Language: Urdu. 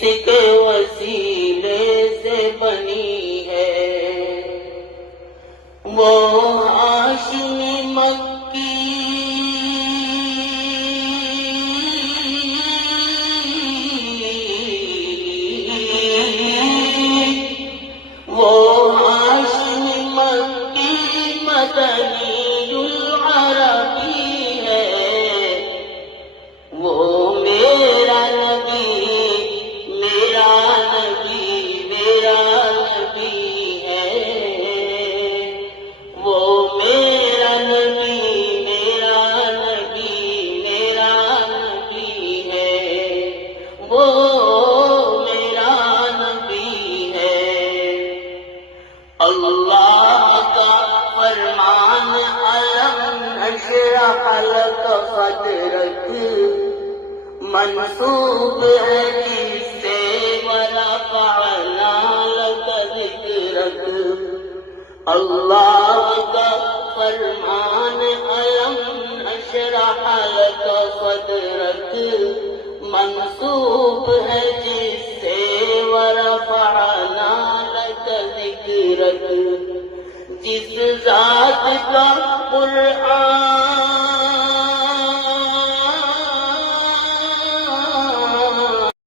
کے وسیلے سے بنی ہے، وہ ہاشمی مکی وہ ہاشمی مکی مدنی العربی ہے، وہ میرا نبی میرا نبی میرا نبی ہے، وہ میرا نبی میرا نبی میرا نبی ہے، وہ میرا نبی ہے۔ اللہ کا فرمان الم نشرح لک صدرک منسوب ہے جس سے ورفعنا لک ذکرک۔ اللہ کا فرمان الم نشرح لک صدرک منسوب ہے جس سے ورفعنا لک ذکرک۔ جس ذات کا قرآن